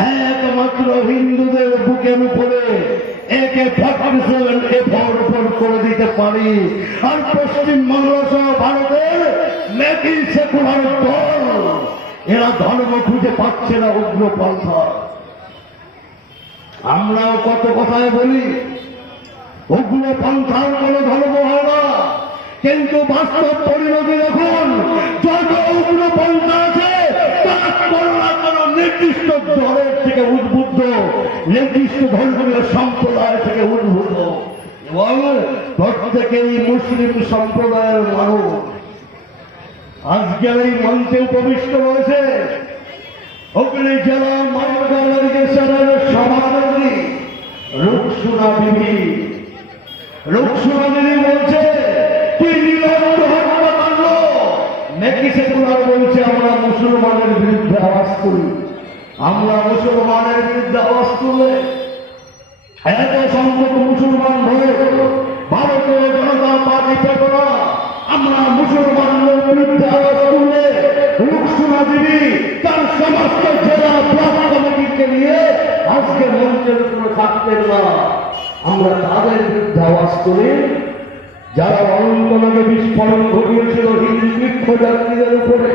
একমাত্র হিন্দুদের বুকের উপরে AK-47 করে দিতে পারি। আর পশ্চিমবাংলা সহ ভারতের মেকি সেকুলার দল এরা ধর্ম খুঁজে পাচ্ছে না উগ্রপন্থা। আমরাও কত কথায় বলি উগ্রপন্থার কোন ধর্ম হয় না, কিন্তু বাস্তব পরিণতি দেখুন, যত উগ্রপন্থা আছে তারা কোনো না কোনো নির্দিষ্ট দলের থেকে উদ্বুদ্ধ, নির্দিষ্ট ধর্মীয় সম্প্রদায় থেকে উদ্বুদ্ধ, এবং প্রত্যেকেই মুসলিম সম্প্রদায়ের মানুষ। আজকের এই মঞ্চে উপবিষ্ট রয়েছে হুগলি জেলা মানবতার সভাপতি রুকসুনা বিবি। রুকসুনা বিবি বলছে কি নিরন্ত হত্যাকাণ্ড, মেকি সেকুলার বলছে আমরা মুসলমানের বিরুদ্ধে আওয়াজ করি। আমরা মুসলমানের বিরুদ্ধে আওয়াজ তুলে এত সংখ্যক মুসলমান হয়ে ভারতীয় জনতা পার্টি চেতনা আমরা মুসলমানদের বিরুদ্ধে আওয়াজ তুললে রুকসুনা বিবি তার সমস্ত জেলা ব্লক কমিটিকে নিয়ে আজকে মঞ্চের উপরে থাকতেন না। আমরা তাদের বিরুদ্ধে আওয়াজ তুলি যারা অনন্তনাগে বিস্ফোরণ ঘটিয়েছিল হিন্দু তীর্থযাত্রীদের উপরে।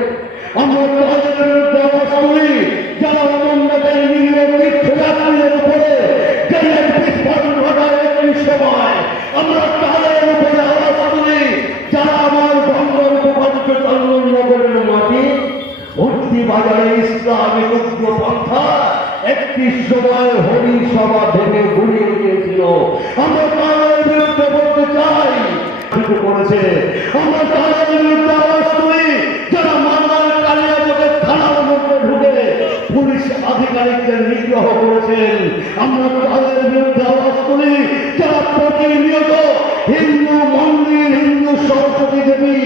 আমরা তাদের বিরুদ্ধে আওয়াজ তুলি যারা অনন্তনাগের নিরীহ তীর্থযাত্রীদের উপরে জেলের বিস্ফোরণ ঘটায় একই সময়। আমরা তাদের উপরে আওয়াজ তুলি যারা আমার গঙ্গার উপপাদ্য চন্দননগরের মাটি ভর্তি বাজারে ইসলামিক উগ্রপন্থা একটি সময় হরি সভা ভেঙে গুড়িয়ে দিয়েছিল। আমরা তাদের বিরুদ্ধে বলতে চাই করেছে। আমরা তাদের বিরুদ্ধে আওয়াজ তুলি যারা মামলার কালিয়াচকের থানার মধ্যে ঢুকে পুলিশ আধিকারিকদের নিগ্রহ করেছেন। আমরা তাদের বিরুদ্ধে আওয়াজ তুলি যারা প্রতিনিয়ত হিন্দু মন্দির, হিন্দু সরস্বতী দেবী,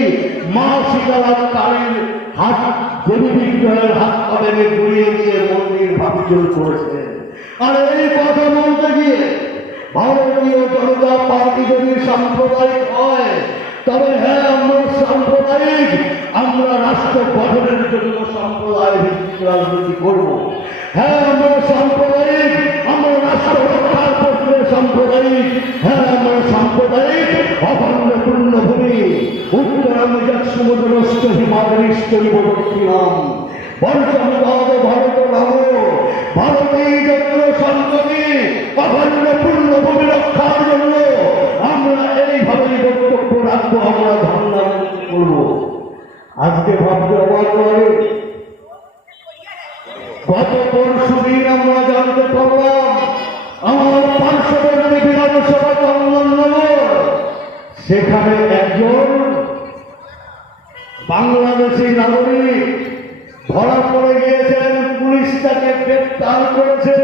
মা সীতারাম কালীর হাত দেবী বিগ্রহের হাত পাবে গুড়িয়ে দিয়ে মন্দির ভাঙচুর করেছেন। আর এই কথা বলতে গিয়ে ভারতীয় জনতা পার্টি যদি সাম্প্রদায়িক হয়, তবে হ্যাঁ আমরা সাম্প্রদায়িক, আমরা রাষ্ট্র গঠনের জন্য সাম্প্রদায়িক রাজনীতি করব। হ্যাঁ আমরা সাম্প্রদায়িক, আমরা রাষ্ট্র রক্ষার প্রশ্নে সাম্প্রদায়িক। হ্যাঁ আমরা সাম্প্রদায়িক, অখণ্ড পূর্ণভূমি উত্তরাম সমুদ্রস্থ হিমালয়স্থৈব দক্ষিণাম বর্ষমুদাদ ভারত নাম ভারতীয় যত্ন সন্ততি অখণ্ড পূর্ণভূমি রক্ষার জন্য আমরা এইভাবেই বক্তব্য রাখবো, আমরা ধর্ণা করব। আজকে ভাবতে অবাক করে, গত পরশু দিন আমরা জানতে পারলাম আমার পার্শ্ববর্তী বিধানসভা চন্দননগর, সেখানে একজন বাংলাদেশি নাগরিক ধরা পড়ে গিয়েছেন, পুলিশ তাকে গ্রেপ্তার করেছে।